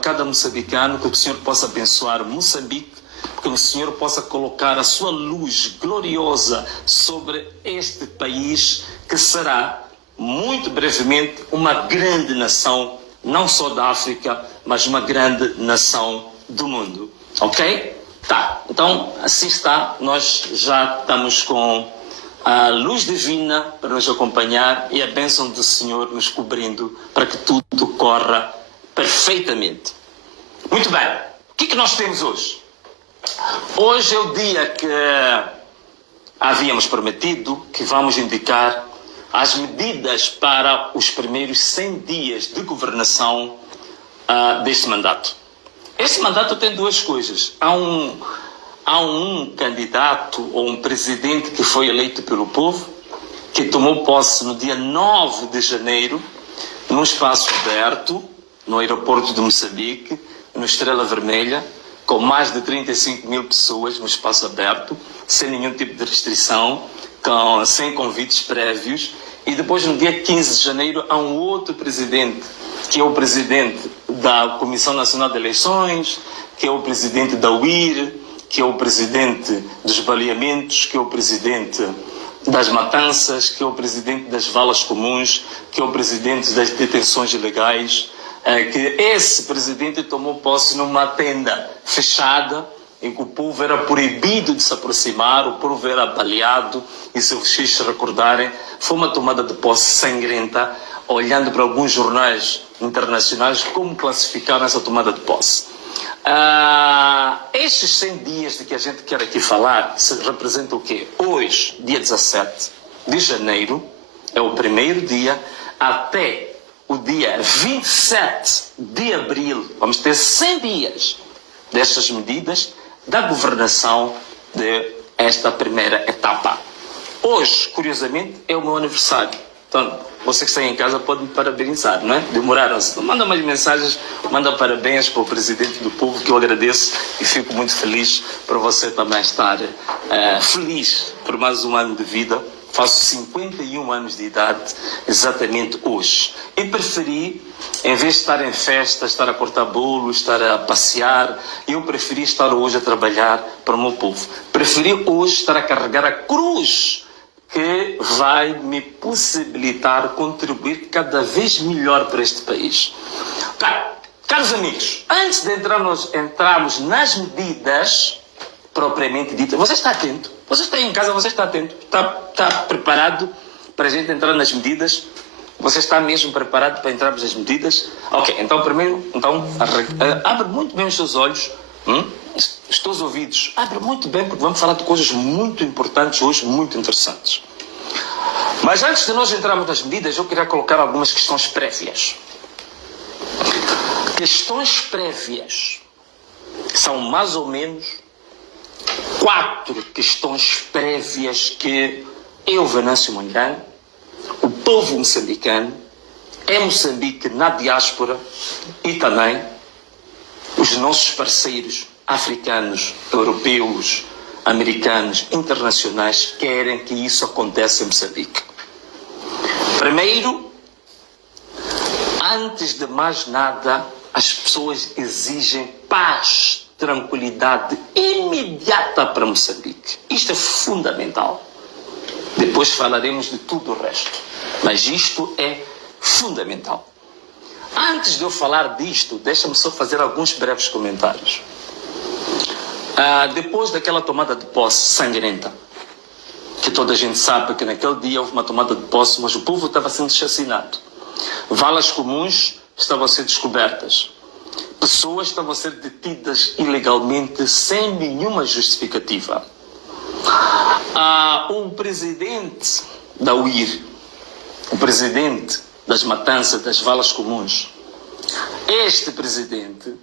cada moçambicano, que o Senhor possa abençoar Moçambique, que o Senhor possa colocar a sua luz gloriosa sobre este país, que será, muito brevemente, uma grande nação, não só da África, mas uma grande nação do mundo. Ok? Tá, então assim está, nós já estamos com a luz divina para nos acompanhar e a bênção do Senhor nos cobrindo para que tudo corra perfeitamente. Muito bem, o que nós temos hoje? Hoje é o dia que havíamos prometido que vamos indicar as medidas para os primeiros 100 dias de governação deste mandato. Este mandato tem duas coisas. Há um candidato ou um presidente que foi eleito pelo povo, que tomou posse no dia 9 de janeiro, num espaço aberto, no aeroporto de Moçambique, no Estrela Vermelha, com mais de 35 mil pessoas no espaço aberto, sem nenhum tipo de restrição, sem convites prévios. E depois, no dia 15 de janeiro, há um outro presidente, que é o presidente da Comissão Nacional de Eleições, que é o presidente da UIR, que é o presidente dos baleamentos, que é o presidente das matanças, que é o presidente das valas comuns, que é o presidente das detenções ilegais, que esse presidente tomou posse numa tenda fechada, em que o povo era proibido de se aproximar, o povo era baleado, e se vocês se recordarem, foi uma tomada de posse sangrenta, olhando para alguns jornais internacionais, como classificaram essa tomada de posse. Estes 100 dias de que a gente quer aqui falar, representam o quê? Hoje, dia 17 de janeiro, é o primeiro dia, até o dia 27 de abril, vamos ter 100 dias destas medidas da governação desta primeira etapa. Hoje, curiosamente, é o meu aniversário. Então, você que está em casa pode me parabenizar, não é? Demoraram-se. Manda umas mensagens, manda parabéns para o presidente do povo, que eu agradeço e fico muito feliz por você também estar feliz por mais um ano de vida. Faço 51 anos de idade exatamente hoje. E preferi, em vez de estar em festa, estar a cortar bolo, estar a passear, eu preferi estar hoje a trabalhar para o meu povo. Preferi hoje estar a carregar a cruz que vai me possibilitar contribuir cada vez melhor para este país. Caros amigos, antes de entrarmos nas medidas propriamente ditas, você está atento? Você está aí em casa, você está atento? Está preparado para a gente entrar nas medidas? Você está mesmo preparado para entrarmos nas medidas? Ok, então primeiro, abre muito bem os seus olhos, os teus ouvidos. Abre muito bem, porque vamos falar de coisas muito importantes hoje, muito interessantes. Mas antes de nós entrarmos nas medidas, eu queria colocar algumas questões prévias. Questões prévias são mais ou menos 4 questões prévias que eu, Venâncio Mondlane, o povo moçambicano, em Moçambique, na diáspora, e também os nossos parceiros africanos, europeus, americanos, internacionais, querem que isso aconteça em Moçambique. Primeiro, antes de mais nada, as pessoas exigem paz, tranquilidade imediata para Moçambique. Isto é fundamental. Depois falaremos de tudo o resto. Mas isto é fundamental. Antes de eu falar disto, deixa-me só fazer alguns breves comentários. Depois daquela tomada de posse sangrenta, que toda a gente sabe que naquele dia houve uma tomada de posse, mas o povo estava sendo assassinado. Valas comuns estavam a ser descobertas. Pessoas estavam a ser detidas ilegalmente sem nenhuma justificativa. O presidente da UIR, o presidente das matanças, das valas comuns, este presidente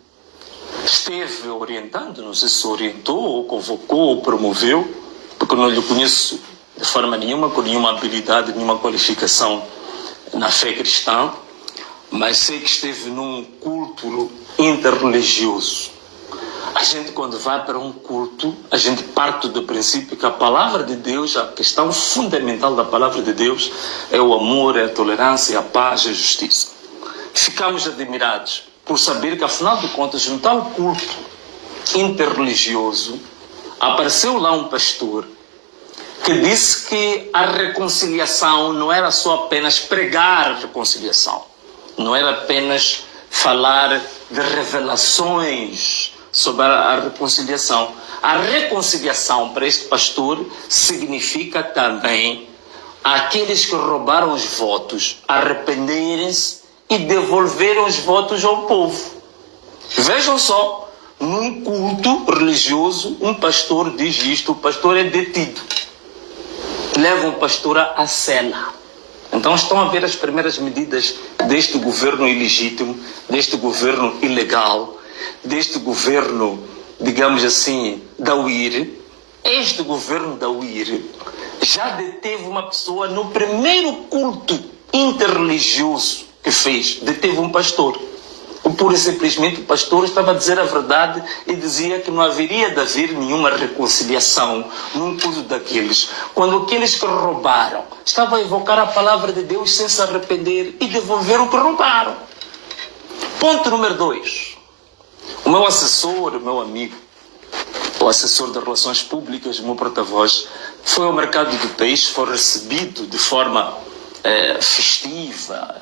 esteve orientando, não sei se orientou, ou convocou, ou promoveu, porque eu não lhe conheço de forma nenhuma, com nenhuma habilidade, nenhuma qualificação na fé cristã, mas sei que esteve num culto interreligioso. A gente, quando vai para um culto, a gente parte do princípio que a palavra de Deus, a questão fundamental da palavra de Deus é o amor, é a tolerância, a paz e a justiça. Ficamos admirados por saber que, afinal de contas, no tal culto interreligioso, apareceu lá um pastor que disse que a reconciliação não era só apenas pregar a reconciliação, não era apenas falar de revelações sobre a reconciliação. A reconciliação para este pastor significa também aqueles que roubaram os votos arrependerem-se e devolverem os votos ao povo. Vejam só, num culto religioso, um pastor diz isto, o pastor é detido. Levam o pastor à cela. Então estão a ver as primeiras medidas deste governo ilegítimo, deste governo ilegal, deste governo, digamos assim, da UIR. Este governo da UIR já deteve uma pessoa no primeiro culto interreligioso que fez, deteve um pastor. Pura e simplesmente o pastor estava a dizer a verdade e dizia que não haveria de haver nenhuma reconciliação num culto daqueles. Quando aqueles que roubaram estavam a invocar a palavra de Deus sem se arrepender e devolver o que roubaram. Ponto número 2. O meu assessor, o meu amigo, o assessor de relações públicas, o meu porta-voz, foi ao mercado do peixe, foi recebido de forma festiva,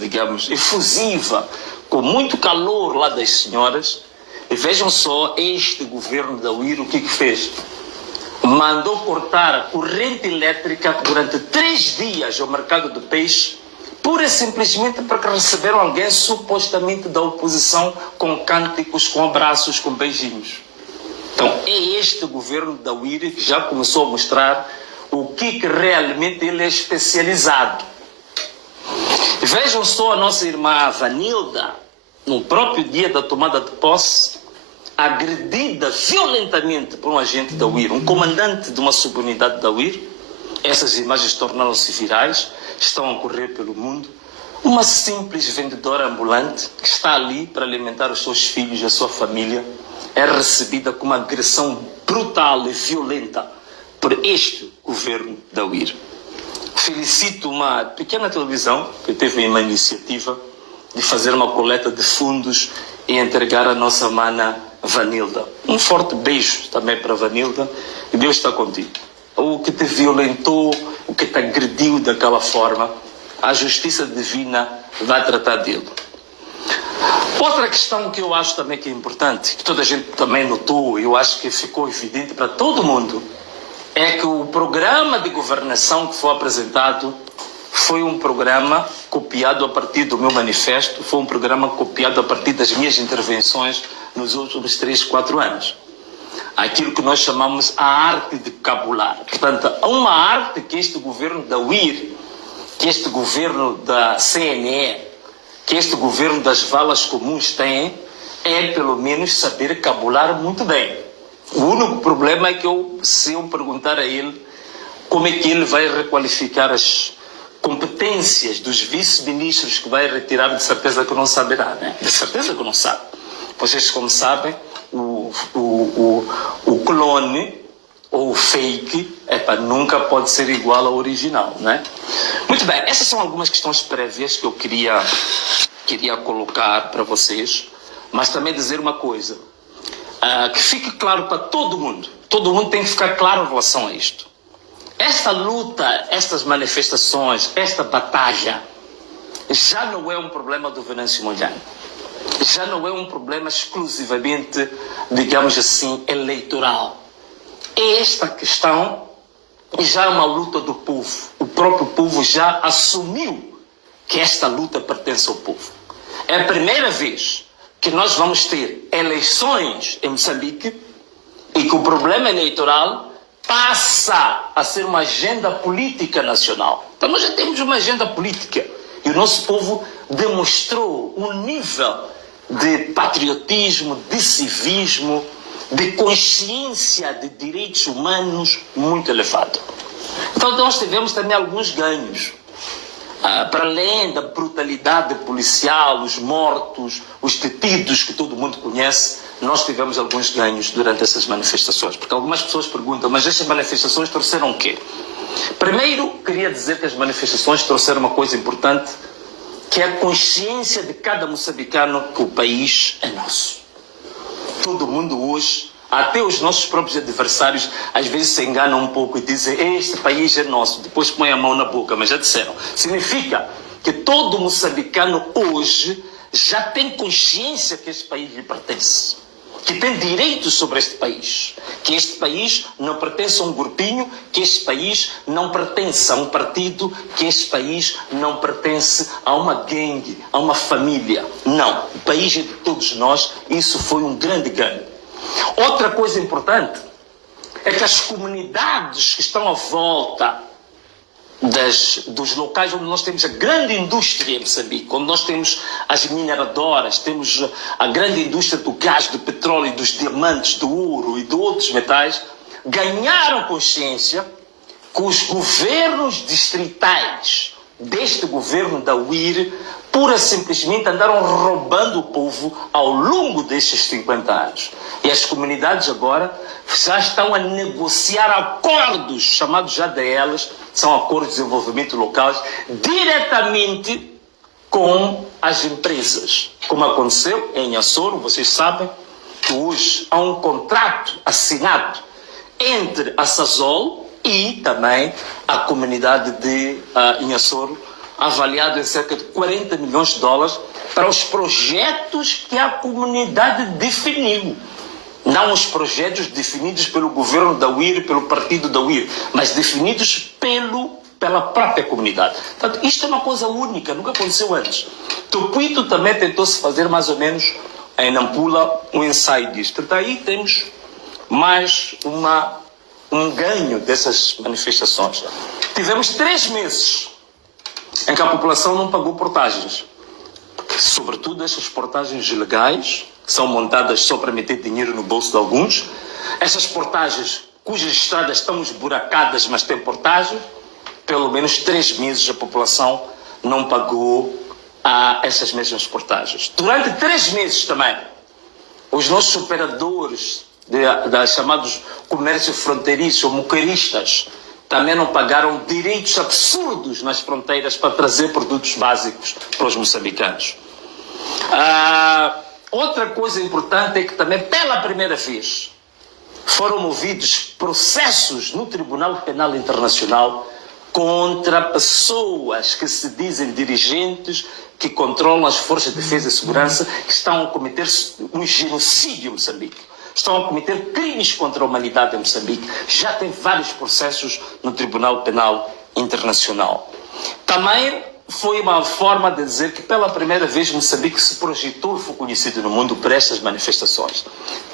digamos, efusiva, com muito calor lá das senhoras. E vejam só, este governo da UIR, o que fez? Mandou cortar a corrente elétrica durante 3 dias ao mercado do peixe, pura e simplesmente porque receberam alguém supostamente da oposição com cânticos, com abraços, com beijinhos. Então é este governo da UIR que já começou a mostrar o que realmente ele é especializado. Vejam só a nossa irmã Vanilda, no próprio dia da tomada de posse, agredida violentamente por um agente da UIR, um comandante de uma subunidade da UIR. Essas imagens tornaram-se virais, estão a correr pelo mundo. Uma simples vendedora ambulante que está ali para alimentar os seus filhos e a sua família é recebida com uma agressão brutal e violenta por este governo da UIR. Felicito uma pequena televisão que teve uma iniciativa de fazer uma coleta de fundos e entregar a nossa mana Vanilda. Um forte beijo também para Vanilda, e Deus está contigo. O que te violentou, o que te agrediu daquela forma, a justiça divina vai tratar dele. Outra questão que eu acho também que é importante, que toda a gente também notou, eu acho que ficou evidente para todo mundo, é que o programa de governação que foi apresentado foi um programa copiado a partir do meu manifesto, foi um programa copiado a partir das minhas intervenções nos últimos 3, 4 anos. Aquilo que nós chamamos a arte de cabular. Portanto, há uma arte que este governo da UIR, que este governo da CNE, que este governo das valas comuns tem, é pelo menos saber cabular muito bem. O único problema é que se eu perguntar a ele como é que ele vai requalificar as competências dos vice-ministros que vai retirar, de certeza que não saberá, né? De certeza que não sabe. Vocês, como sabem, o clone ou o fake nunca pode ser igual ao original, né? Muito bem, essas são algumas questões prévias que eu queria colocar para vocês, mas também dizer uma coisa, que fique claro para todo mundo tem que ficar claro em relação a isto. Esta luta, estas manifestações, esta batalha, já não é um problema do Venâncio Mondlane. Já não é um problema exclusivamente, digamos assim, eleitoral. Esta questão já é uma luta do povo. O próprio povo já assumiu que esta luta pertence ao povo. É a primeira vez que nós vamos ter eleições em Moçambique e que o problema eleitoral passa a ser uma agenda política nacional. Então nós já temos uma agenda política e o nosso povo demonstrou um nível de patriotismo, de civismo, de consciência de direitos humanos muito elevado. Então nós tivemos também alguns ganhos. Para além da brutalidade policial, os mortos, os detidos que todo mundo conhece, nós tivemos alguns ganhos durante essas manifestações. Porque algumas pessoas perguntam, mas estas manifestações trouxeram o quê? Primeiro, queria dizer que as manifestações trouxeram uma coisa importante, que é a consciência de cada moçambicano que o país é nosso. Todo mundo hoje, até os nossos próprios adversários, às vezes se enganam um pouco e dizem este país é nosso, depois põem a mão na boca, mas já disseram. Significa que todo moçambicano hoje já tem consciência que este país lhe pertence, que tem direitos sobre este país, que este país não pertence a um grupinho, que este país não pertence a um partido, que este país não pertence a uma gangue, a uma família. Não, o país é de todos nós, isso foi um grande ganho. Outra coisa importante é que as comunidades que estão à volta dos locais onde nós temos a grande indústria em Moçambique, onde nós temos as mineradoras, temos a grande indústria do gás, do petróleo, dos diamantes, do ouro e de outros metais, ganharam consciência que os governos distritais deste governo da UIR pura e simplesmente andaram roubando o povo ao longo destes 50 anos. E as comunidades agora já estão a negociar acordos, chamados já ADLs, são acordos de desenvolvimento locais, diretamente com as empresas. Como aconteceu em Açoro, vocês sabem que hoje há um contrato assinado entre a Sasol e também a comunidade de Inhassoro, avaliado em cerca de 40 milhões de dólares para os projetos que a comunidade definiu. Não os projetos definidos pelo governo da UIR, pelo partido da UIR, mas definidos pela própria comunidade. Portanto, isto é uma coisa única, nunca aconteceu antes. Tucuito também tentou-se fazer mais ou menos em Nampula um ensaio disto. Então aí temos mais um ganho dessas manifestações. Tivemos 3 meses em que a população não pagou portagens. Sobretudo essas portagens ilegais, que são montadas só para meter dinheiro no bolso de alguns. Essas portagens cujas estradas estão esburacadas, mas têm portagem. Pelo menos 3 meses a população não pagou essas mesmas portagens. Durante 3 meses também, os nossos operadores da chamados comércio fronteiriço, ou mucaristas, também não pagaram direitos absurdos nas fronteiras para trazer produtos básicos para os moçambicanos. Outra coisa importante é que também, pela primeira vez, foram movidos processos no Tribunal Penal Internacional contra pessoas que se dizem dirigentes, que controlam as forças de defesa e segurança, que estão a cometer um genocídio em Moçambique. Estão a cometer crimes contra a humanidade em Moçambique. Já tem vários processos no Tribunal Penal Internacional. Também foi uma forma de dizer que pela primeira vez Moçambique se projetou e foi conhecido no mundo por estas manifestações.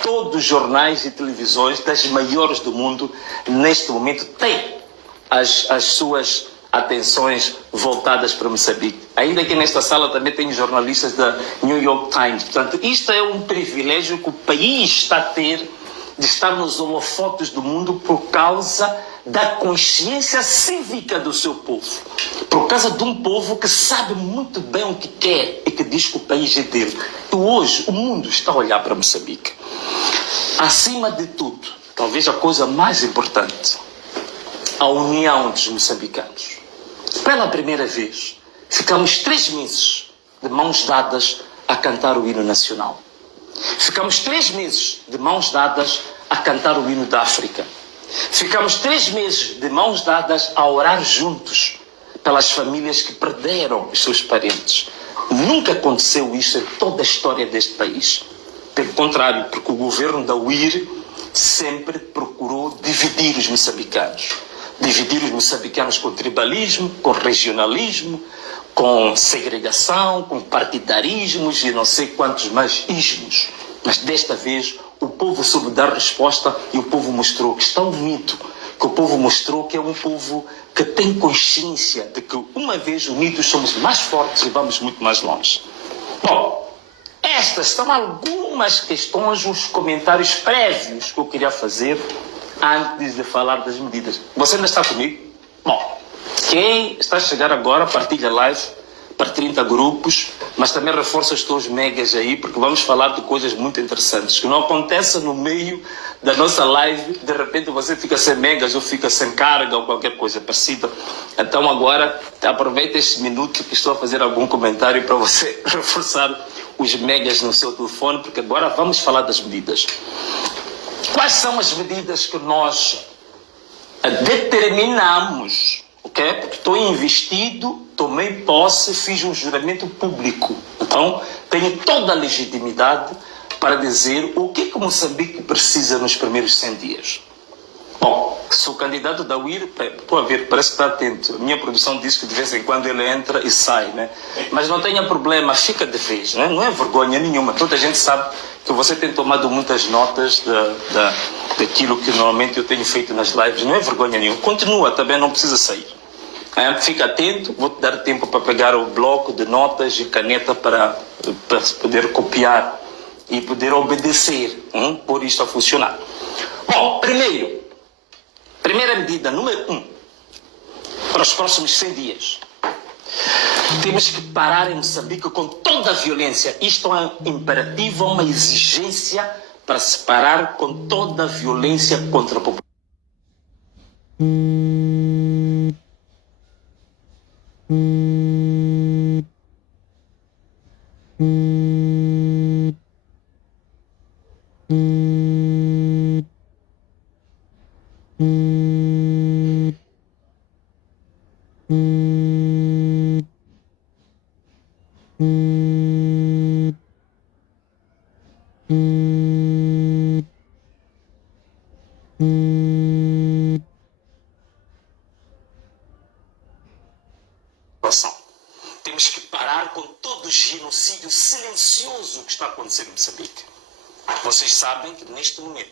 Todos os jornais e televisões das maiores do mundo, neste momento, têm as suas atenções voltadas para Moçambique. Ainda que nesta sala também tem jornalistas da New York Times. Portanto, isto é um privilégio que o país está a ter de estar nos holofotes do mundo por causa da consciência cívica do seu povo. Por causa de um povo que sabe muito bem o que quer e que diz que o país é dele. E hoje o mundo está a olhar para Moçambique. Acima de tudo, talvez a coisa mais importante, a união dos moçambicanos. Pela primeira vez, ficamos 3 meses de mãos dadas a cantar o hino nacional. Ficamos 3 meses de mãos dadas a cantar o hino da África. Ficamos 3 meses de mãos dadas a orar juntos pelas famílias que perderam os seus parentes. Nunca aconteceu isso em toda a história deste país. Pelo contrário, porque o governo da UIR sempre procurou dividir os moçambicanos. Dividir os moçambicanos com tribalismo, com regionalismo, com segregação, com partidarismos e não sei quantos mais ismos. Mas desta vez o povo soube dar resposta e o povo mostrou que está unido, que o povo mostrou que é um povo que tem consciência de que uma vez unidos somos mais fortes e vamos muito mais longe. Bom, estas são algumas questões, os comentários prévios que eu queria fazer antes de falar das medidas. Você ainda está comigo? Bom, quem está a chegar agora, partilha a live para 30 grupos, mas também reforça os teus megas aí, porque vamos falar de coisas muito interessantes, que não acontece no meio da nossa live, de repente você fica sem megas ou fica sem carga ou qualquer coisa parecida. Então agora, aproveita este minuto que estou a fazer algum comentário para você reforçar os megas no seu telefone, porque agora vamos falar das medidas. Quais são as medidas que nós determinamos? Okay? Porque estou investido, tomei posse, fiz um juramento público. Então, tenho toda a legitimidade para dizer o que Moçambique precisa nos primeiros 100 dias. Bom, sou candidato da UIR, estou a ver, parece que está atento. A minha produção diz que de vez em quando ele entra e sai, né? Mas não tenha problema, fica de vez, né? Não é vergonha nenhuma. Toda a gente sabe que você tem tomado muitas notas daquilo que normalmente eu tenho feito nas lives. Não é vergonha nenhuma. Continua, também não precisa sair. Fica atento, vou-te dar tempo para pegar o bloco de notas e caneta para poder copiar e poder obedecer, pôr isto a funcionar. Bom, primeira medida, número 1, para os próximos 100 dias. Temos que parar em Moçambique com toda a violência. Isto é um imperativo, uma exigência para se parar com toda a violência contra a população. Temos que parar com todo o genocídio silencioso que está acontecendo em Moçambique. Vocês sabem que neste momento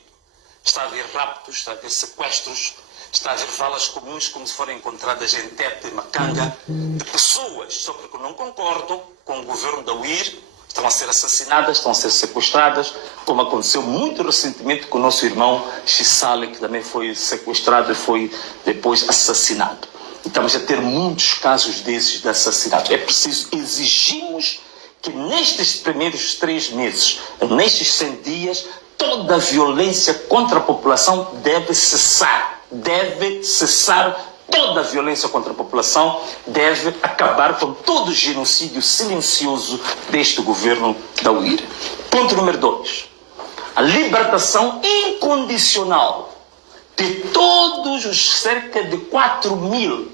está a haver raptos, está a haver sequestros, está a haver valas comuns como se forem encontradas em Tete e Macanga, de pessoas só porque não concordam com o governo da UIR, estão a ser assassinadas, estão a ser sequestradas, como aconteceu muito recentemente com o nosso irmão Chisale, que também foi sequestrado e foi depois assassinado. Estamos a ter muitos casos desses de assassinatos. É preciso, exigimos que nestes primeiros 3 meses, nestes 100 dias, toda a violência contra a população deve cessar. Deve cessar toda a violência contra a população, deve acabar com todo o genocídio silencioso deste governo da UIR. Ponto número 2. A libertação incondicional de todos os cerca de 4.000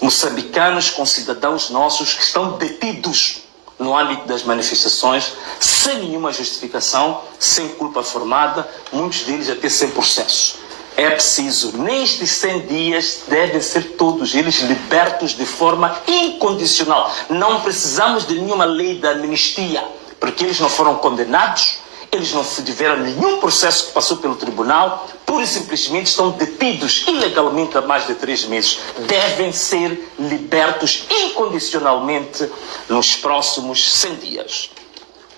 moçambicanos com cidadãos nossos que estão detidos no âmbito das manifestações, sem nenhuma justificação, sem culpa formada, muitos deles até sem processo. É preciso, nestes 100 dias, devem ser todos eles libertos de forma incondicional. Não precisamos de nenhuma lei da amnistia, porque eles não foram condenados, eles não tiveram nenhum processo que passou pelo tribunal, pura e simplesmente estão detidos ilegalmente há mais de 3 meses. Devem ser libertos incondicionalmente nos próximos 100 dias.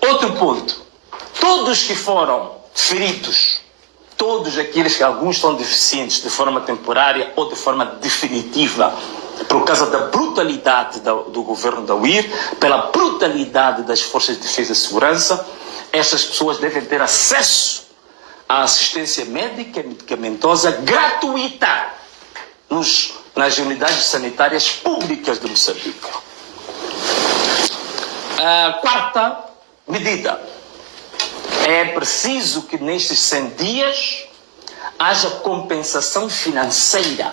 Outro ponto. Todos que foram feridos, todos aqueles que alguns estão deficientes de forma temporária ou de forma definitiva, por causa da brutalidade do governo da UIR, pela brutalidade das forças de defesa e segurança, essas pessoas devem ter acesso à assistência médica e medicamentosa gratuita nas unidades sanitárias públicas de Moçambique. A quarta medida. É preciso que nestes 100 dias haja compensação financeira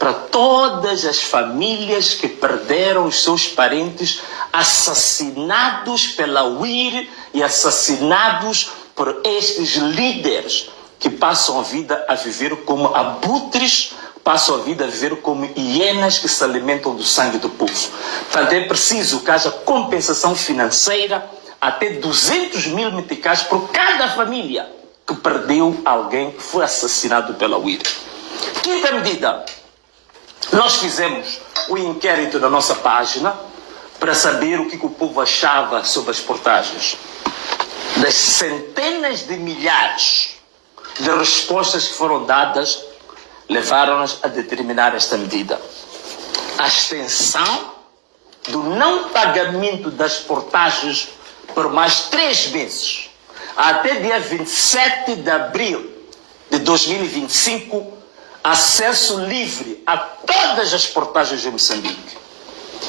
para todas as famílias que perderam os seus parentes assassinados pela UIR e assassinados por estes líderes que passam a vida a viver como abutres, passam a vida a viver como hienas que se alimentam do sangue do povo. Portanto, é preciso que haja compensação financeira até 200.000 meticais por cada família que perdeu alguém que foi assassinado pela UIR. Quinta medida. Nós fizemos o inquérito na nossa página para saber o que o povo achava sobre as portagens. Das centenas de milhares de respostas que foram dadas, levaram-nos a determinar esta medida. A extensão do não pagamento das portagens por mais 3 meses, até dia 27 de abril de 2025, acesso livre a todas as portagens de Moçambique.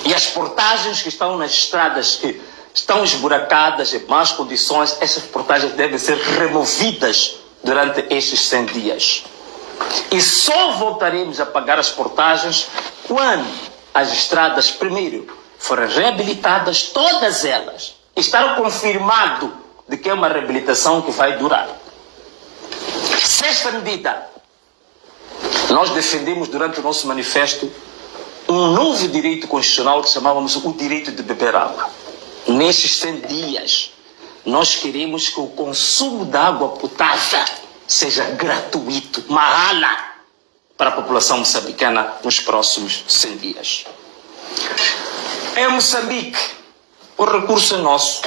E as portagens que estão nas estradas que estão esburacadas, em más condições, essas portagens devem ser removidas durante estes 100 dias. E só voltaremos a pagar as portagens quando as estradas, primeiro, forem reabilitadas, todas elas, e estar confirmado de que é uma reabilitação que vai durar. Sexta medida, nós defendemos durante o nosso manifesto um novo direito constitucional que chamávamos o direito de beber água. Nesses 100 dias, nós queremos que o consumo de água potável seja gratuito, mahala, para a população moçambicana nos próximos 100 dias. Em Moçambique, o recurso é nosso,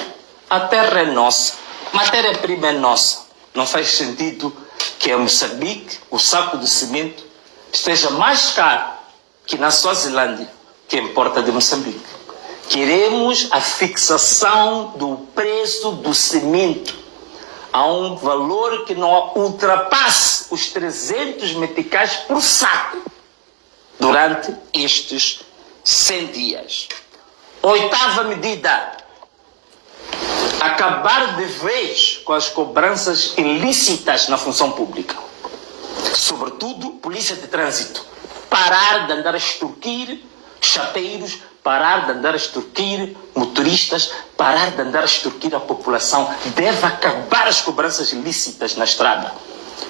a terra é nossa, a matéria-prima é nossa. Não faz sentido que em Moçambique o saco de cimento esteja mais caro que na Suazilândia, que importa de Moçambique. Queremos a fixação do preço do cimento a um valor que não ultrapasse os 300 meticais por saco durante estes 100 dias. Oitava medida, acabar de vez com as cobranças ilícitas na função pública. Sobretudo, polícia de trânsito. Parar de andar a extorquir chapeiros, parar de andar a extorquir motoristas, parar de andar a extorquir a população. Deve acabar as cobranças ilícitas na estrada.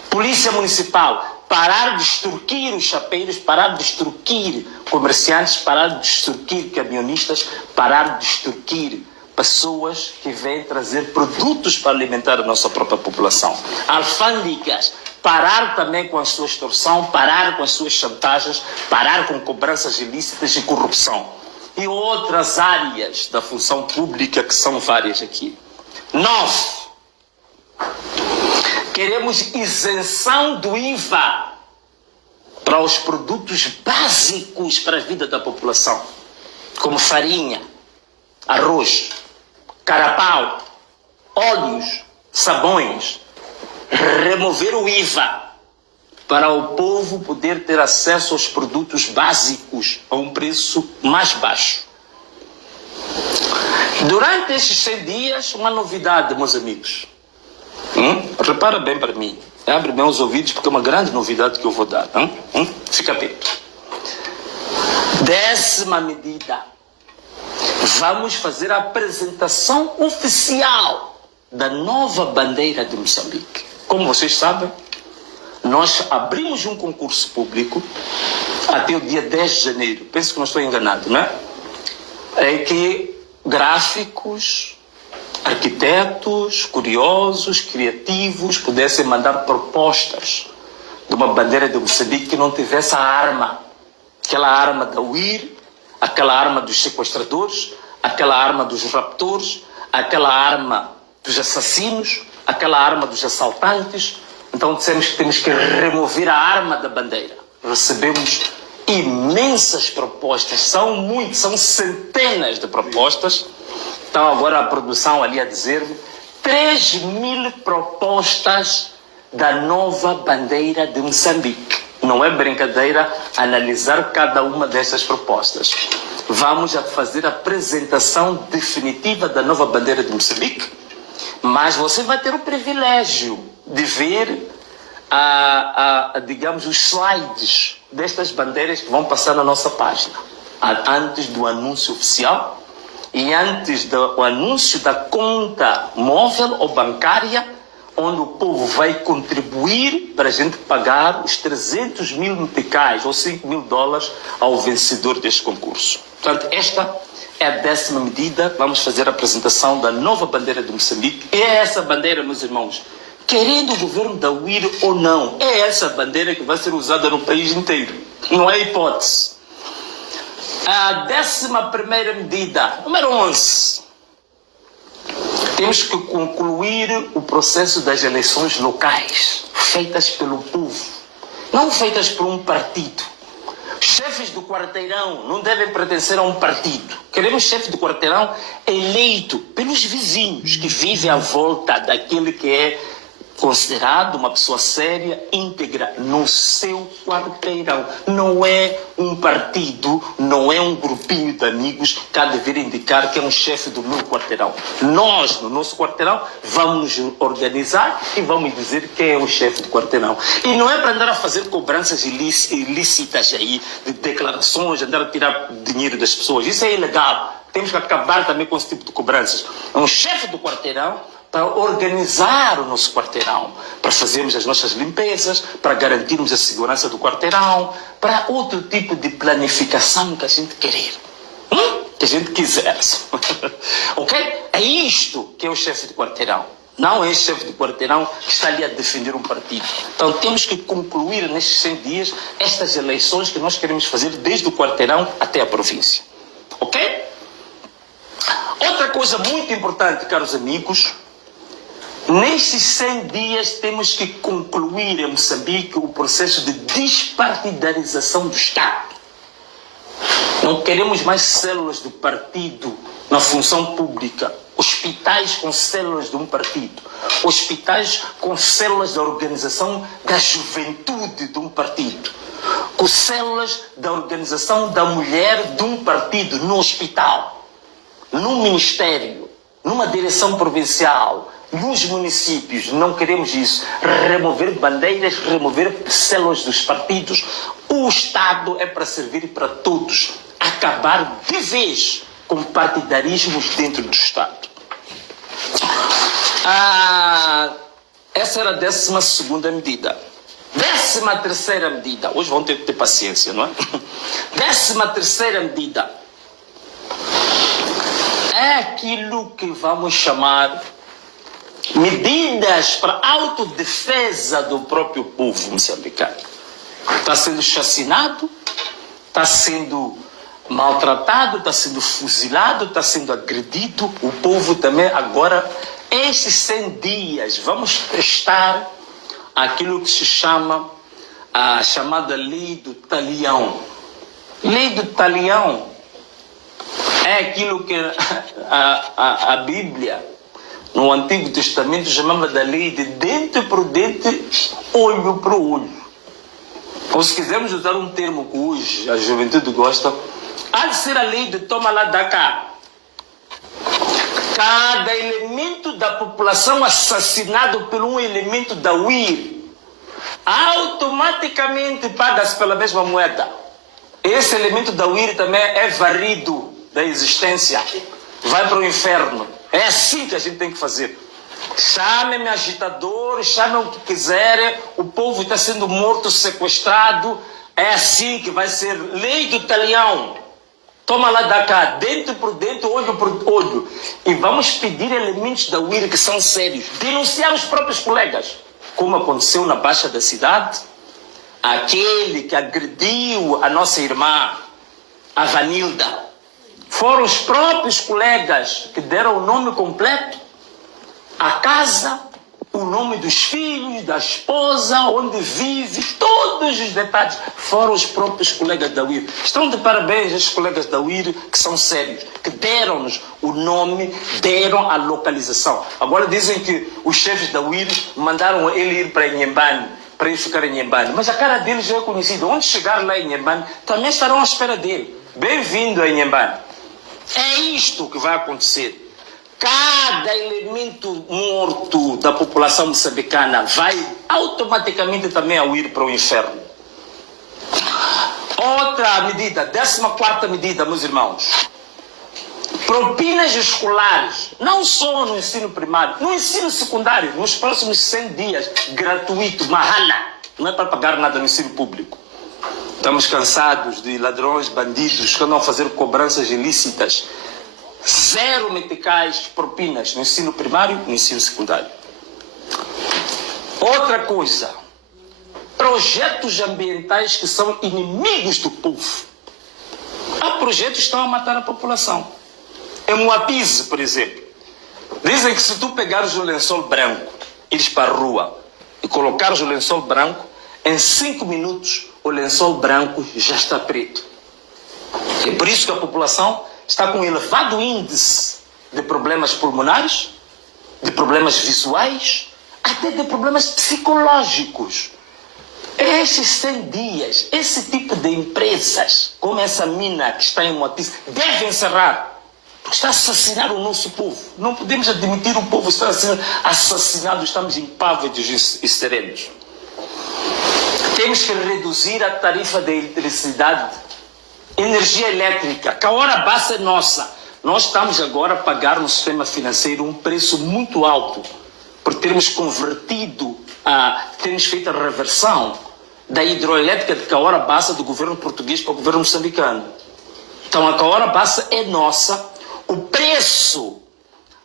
Polícia Municipal, parar de extorquir os chapeiros, parar de extorquir comerciantes, parar de extorquir camionistas, parar de extorquir pessoas que vêm trazer produtos para alimentar a nossa própria população. Alfândegas, parar também com a sua extorsão, parar com as suas chantagens, parar com cobranças ilícitas e corrupção. E outras áreas da função pública que são várias aqui. 9. Queremos isenção do IVA para os produtos básicos para a vida da população, como farinha, arroz, carapau, óleos, sabões. Remover o IVA para o povo poder ter acesso aos produtos básicos a um preço mais baixo. Durante estes 100 dias, uma novidade, meus amigos. Repara bem para mim. Abre bem os ouvidos porque é uma grande novidade que eu vou dar. Fica atento. 10ª medida. Vamos fazer a apresentação oficial da nova bandeira de Moçambique. Como vocês sabem, nós abrimos um concurso público até o dia 10 de janeiro. Penso que não estou enganado, não é? É que gráficos, arquitetos, curiosos, criativos pudessem mandar propostas de uma bandeira de Moçambique que não tivesse a arma. Aquela arma da UIR, aquela arma dos sequestradores, aquela arma dos raptores, aquela arma dos assassinos, aquela arma dos assaltantes. Então dissemos que temos que remover a arma da bandeira. Recebemos imensas propostas, são centenas de propostas. Então agora a produção ali a dizer-me 3.000 propostas da nova bandeira de Moçambique. Não é brincadeira analisar cada uma dessas propostas. Vamos a fazer a apresentação definitiva da nova bandeira de Moçambique, mas você vai ter o privilégio de ver, digamos, os slides destas bandeiras que vão passar na nossa página, antes do anúncio oficial e antes do anúncio da conta móvel ou bancária, onde o povo vai contribuir para a gente pagar os 300.000 meticais ou $5.000 ao vencedor deste concurso. Portanto, esta é a 10ª medida. Vamos fazer a apresentação da nova bandeira de Moçambique. É essa bandeira, meus irmãos, querendo o governo da UIR ou não, é essa bandeira que vai ser usada no país inteiro. Não é hipótese. A 11ª medida, número 11. Temos que concluir o processo das eleições locais, feitas pelo povo, não feitas por um partido, Chefes do quarteirão não devem pertencer a um partido. Queremos chefe do quarteirão eleito pelos vizinhos que vivem à volta daquele que é considerado uma pessoa séria, íntegra, no seu quarteirão. Não é um partido, não é um grupinho de amigos que há de vir indicar que é um chefe do meu quarteirão. Nós, no nosso quarteirão, vamos nos organizar e vamos dizer quem é o chefe do quarteirão. E não é para andar a fazer cobranças ilícitas aí, de declarações, andar a tirar dinheiro das pessoas. Isso é ilegal. Temos que acabar também com esse tipo de cobranças. É um chefe do quarteirão para organizar o nosso quarteirão, para fazermos as nossas limpezas, para garantirmos a segurança do quarteirão, para outro tipo de planificação que a gente querer, que a gente quiser. Ok? É isto que é o chefe de quarteirão. Não é o chefe de quarteirão que está ali a defender um partido. Então temos que concluir nestes 100 dias estas eleições que nós queremos fazer desde o quarteirão até a província. Ok? Outra coisa muito importante, caros amigos, nestes 100 dias temos que concluir em Moçambique o processo de despartidarização do Estado. Não queremos mais células do partido na função pública, hospitais com células de um partido, hospitais com células da organização da juventude de um partido, com células da organização da mulher de um partido no hospital, no ministério, numa direção provincial, nos municípios. Não queremos isso. Remover bandeiras, remover células dos partidos. O Estado é para servir para todos. Acabar de vez com partidarismos dentro do Estado. Essa era a 12ª medida. 13ª medida. Hoje vão ter que ter paciência, não é? 13ª medida. É aquilo que vamos chamar medidas para autodefesa do próprio povo moçambicano. Está sendo chacinado, está sendo maltratado, está sendo fuzilado, está sendo agredido. O povo também agora, esses 100 dias, vamos prestar aquilo que se chama a chamada Lei do Talião. Lei do Talião é aquilo que a Bíblia, no Antigo Testamento, chamava da lei de dente por dente, olho por olho. Ou se quisermos usar um termo que hoje a juventude gosta, há de ser a lei de toma lá da cá. Cada elemento da população assassinado por um elemento da UIR, automaticamente paga-se pela mesma moeda. Esse elemento da UIR também é varrido da existência, vai para o inferno. É assim que a gente tem que fazer. Chamem-me agitador, chamem o que quiserem, o povo está sendo morto, sequestrado. É assim que vai ser. Lei do Talião. Toma lá da cá, dentro por dentro, olho por olho. E vamos pedir elementos da UIR que são sérios. Denunciar os próprios colegas. Como aconteceu na Baixa da Cidade. Aquele que agrediu a nossa irmã, a Vanilda. Foram os próprios colegas que deram o nome completo, a casa, o nome dos filhos, da esposa, onde vive, todos os detalhes. Foram os próprios colegas da UIR. Estão de parabéns esses colegas da UIR que são sérios, que deram-nos o nome, deram a localização. Agora dizem que os chefes da UIR mandaram ele ir para Inhambane, para ele ficar em Inhambane. Mas a cara dele já é conhecida. Onde chegar lá em Inhambane, também estarão à espera dele. Bem-vindo a Inhambane. É isto que vai acontecer. Cada elemento morto da população moçambicana vai automaticamente também a ir para o inferno. Outra medida, 14ª medida, meus irmãos. Propinas escolares, não só no ensino primário, no ensino secundário, nos próximos 100 dias, gratuito, mahala. Não é para pagar nada no ensino público. Estamos cansados de ladrões, bandidos que andam a fazer cobranças ilícitas. 0 meticais, propinas no ensino primário e no ensino secundário. Outra coisa, projetos ambientais que são inimigos do povo. Há projetos que estão a matar a população. Em Moapize, por exemplo, dizem que se tu pegares o lençol branco, ires para a rua e colocares o lençol branco, em 5 minutos o lençol branco já está preto. É por isso que a população está com um elevado índice de problemas pulmonares, de problemas visuais, até de problemas psicológicos. Estes 100 dias, esse tipo de empresas, como essa mina que está em Moatize, devem encerrar. Porque está a assassinar o nosso povo. Não podemos admitir o povo estar assassinado, estamos impávidos e serenos. Temos que reduzir a tarifa de eletricidade, energia elétrica, que a hora base é nossa. Nós estamos agora a pagar no sistema financeiro um preço muito alto, por termos convertido, termos feito a reversão da hidroelétrica de Cahora Bassa do governo português para o governo moçambicano. Então a Cahora Bassa é nossa. O preço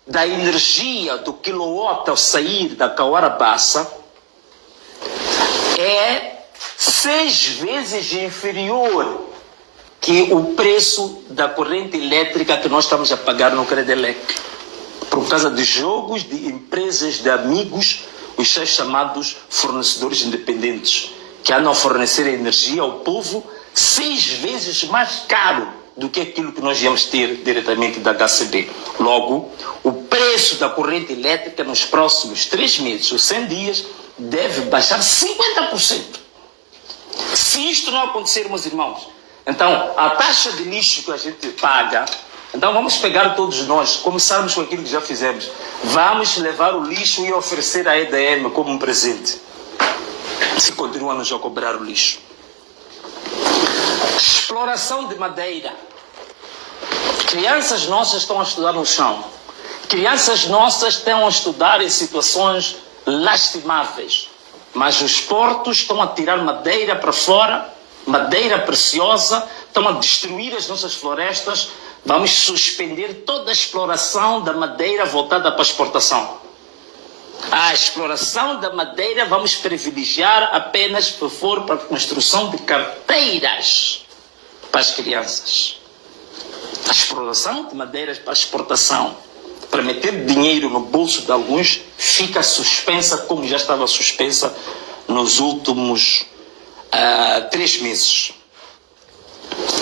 da energia do quilowatt ao sair da Cahora Bassa é 6 vezes inferior que o preço da corrente elétrica que nós estamos a pagar no Credelec, por causa de jogos de empresas, de amigos, os chamados fornecedores independentes, que andam a fornecer energia ao povo 6 vezes mais caro do que aquilo que nós íamos ter diretamente da HCB. Logo, o preço da corrente elétrica nos próximos 3 meses, ou 100 dias, deve baixar 50%. Se isto não acontecer, meus irmãos, então a taxa de lixo que a gente paga, então vamos pegar todos nós, começarmos com aquilo que já fizemos. Vamos levar o lixo e oferecer à EDM como um presente, se continuamos a cobrar o lixo. Exploração de madeira. Crianças nossas estão a estudar no chão. Crianças nossas estão a estudar em situações lastimáveis. Mas os portos estão a tirar madeira para fora, madeira preciosa, estão a destruir as nossas florestas. Vamos suspender toda a exploração da madeira voltada para a exportação. A exploração da madeira vamos privilegiar apenas, por favor, para a construção de carteiras para as crianças. A exploração de madeiras para exportação, para meter dinheiro no bolso de alguns, fica suspensa, como já estava suspensa nos últimos 3 meses.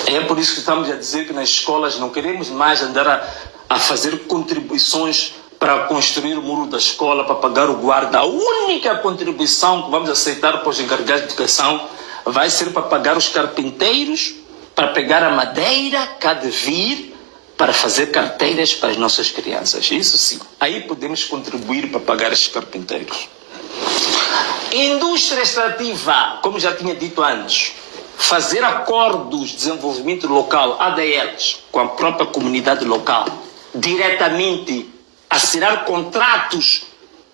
É por isso que estamos a dizer que nas escolas não queremos mais andar a fazer contribuições para construir o muro da escola, para pagar o guarda. A única contribuição que vamos aceitar para os encarregados de educação vai ser para pagar os carpinteiros, para pegar a madeira que há de vir para fazer carteiras para as nossas crianças. Isso sim. Aí podemos contribuir para pagar esses carpinteiros. Indústria extrativa, como já tinha dito antes, fazer acordos de desenvolvimento local, ADLs, com a própria comunidade local, diretamente assinar contratos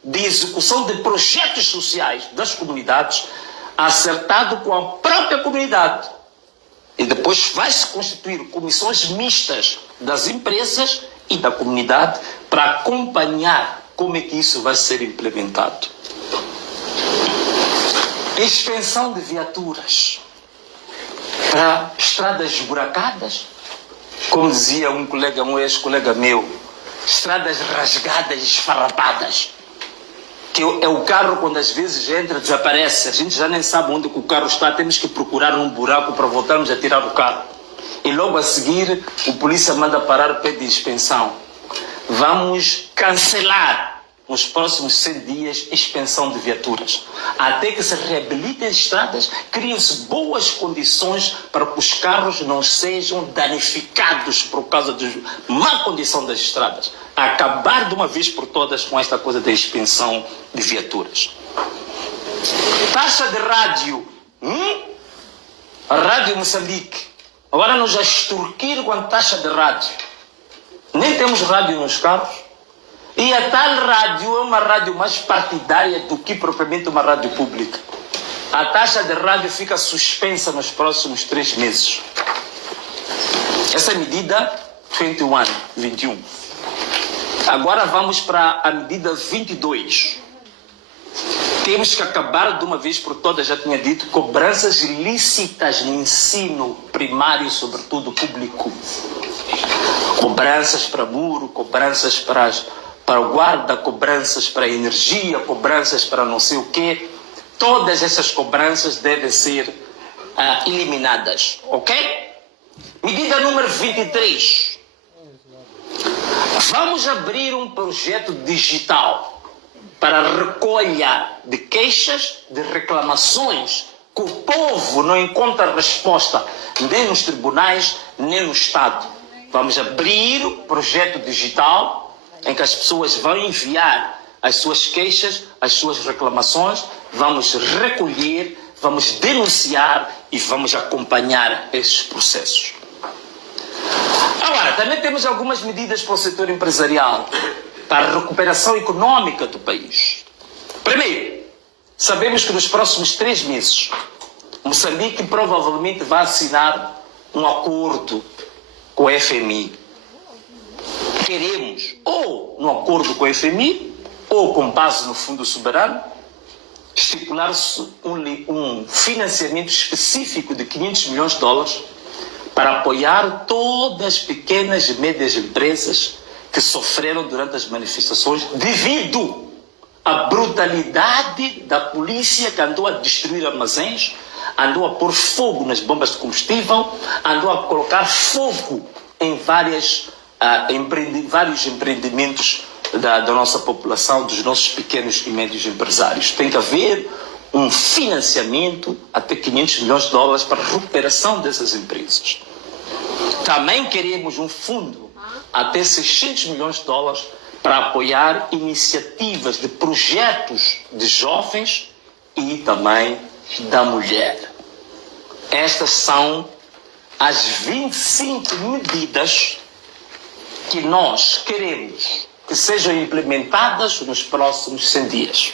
de execução de projetos sociais das comunidades, acertado com a própria comunidade. E depois vai-se constituir comissões mistas das empresas e da comunidade para acompanhar como é que isso vai ser implementado. Extensão de viaturas para estradas esburacadas, como dizia um colega, um ex-colega meu, estradas rasgadas, esfarrapadas, que é o carro quando às vezes entra, desaparece, a gente já nem sabe onde o carro está, temos que procurar um buraco para voltarmos a tirar o carro. E logo a seguir o polícia manda parar, pede expensão. Vamos cancelar nos próximos 100 dias expensão de viaturas. Até que se reabilitem as estradas, criem-se boas condições para que os carros não sejam danificados por causa da má condição das estradas. Acabar de uma vez por todas com esta coisa da expensão de viaturas. Taxa de rádio. A Rádio Moçambique. Agora nos a extorquir com a taxa de rádio. Nem temos rádio nos carros. E a tal rádio é uma rádio mais partidária do que propriamente uma rádio pública. A taxa de rádio fica suspensa nos próximos 3 meses. Essa é a medida 21. Agora vamos para a medida 22. Temos que acabar de uma vez por todas, já tinha dito, cobranças ilícitas no ensino primário, sobretudo público. Cobranças para muro, cobranças para o guarda, cobranças para energia, cobranças para não sei o quê. Todas essas cobranças devem ser eliminadas, ok? Medida número 23. Vamos abrir um projeto digital para a recolha de queixas, de reclamações que o povo não encontra resposta nem nos tribunais, nem no Estado. Vamos abrir um projeto digital em que as pessoas vão enviar as suas queixas, as suas reclamações, vamos recolher, vamos denunciar e vamos acompanhar esses processos. Agora, também temos algumas medidas para o setor empresarial, para a recuperação econômica do país. Primeiro, sabemos que nos próximos 3 meses, Moçambique provavelmente vai assinar um acordo com o FMI. Queremos, ou um acordo com o FMI, ou com base no Fundo Soberano, estipular-se um financiamento específico de 500 milhões de dólares para apoiar todas as pequenas e médias empresas que sofreram durante as manifestações devido à brutalidade da polícia que andou a destruir armazéns, andou a pôr fogo nas bombas de combustível, andou a colocar fogo em vários empreendimentos da nossa população, dos nossos pequenos e médios empresários. Tem que haver um financiamento até 500 milhões de dólares para a recuperação dessas empresas. Também queremos um fundo até 600 milhões de dólares para apoiar iniciativas de projetos de jovens e também da mulher. Estas são as 25 medidas que nós queremos que sejam implementadas nos próximos 100 dias.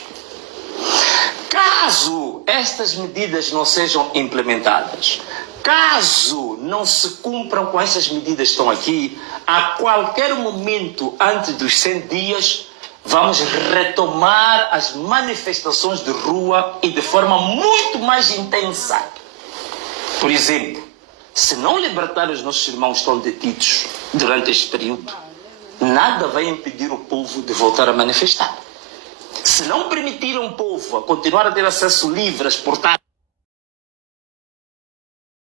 Caso estas medidas não sejam implementadas, caso não se cumpram com essas medidas que estão aqui, a qualquer momento antes dos 100 dias, vamos retomar as manifestações de rua e de forma muito mais intensa. Por exemplo, se não libertar os nossos irmãos que estão detidos durante este período, nada vai impedir o povo de voltar a manifestar. Se não permitir ao povo a continuar a ter acesso livre a exportar